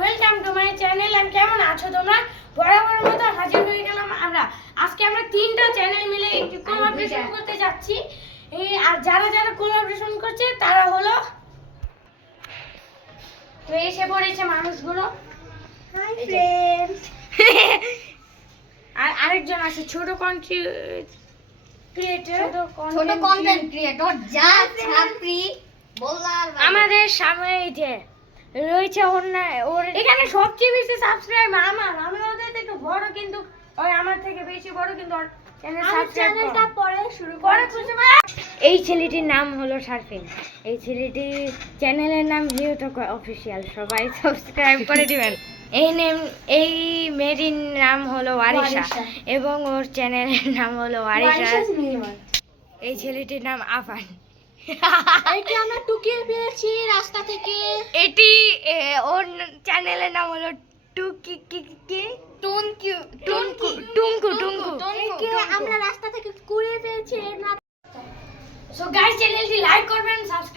Welcome to my channel. আমি কেমন আছো তোমরা? বরাবর মতো হাজির হয়ে গেলাম আমরা। আজকে আমরা তিনটা চ্যানেল মিলে একটি কোলাবরেশন করতে যাচ্ছি। আর যারা যারা কোলাবরেশন করছে তারা হলো, তো এসে পড়েছে মানুষগুলো। Hi friends. আর আরেকজন আছে ছোট কন্টেন্ট ক্রিয়েটর যা ছাত্রী বলার আমাদের সামনে এই যে রয়েছে ওর এখানে সবচেয়ে বেশি সাবস্ক্রাইবার আমি ওদের থেকে বড়, কিন্তু ওই আমার থেকে বেশি বড়, কিন্তু ওর চ্যানেলটা পরে শুরু করে। এই ছেলেটির নাম হলো শারফিন। এই ছেলেটির চ্যানেলের নাম হিউতো অফিসিয়াল, সবাই সাবস্ক্রাইব করে দিবেন। এই মেয়েটির নাম হলো ওয়ারিশা এবং ওর চ্যানেলের নাম হলো ওয়ারিশা। এই ছেলেটির নাম আফান। এটি আমরা টুকিয়ে পেয়েছি রাস্তা থেকে। এটি ওর চ্যানেলের নাম হলো টুঙ্কু। আমরা রাস্তা থেকে কুড়িয়ে পেয়েছি। সো গাইস, চ্যানেলটি লাইক করবেন, সাবস্ক্রাইব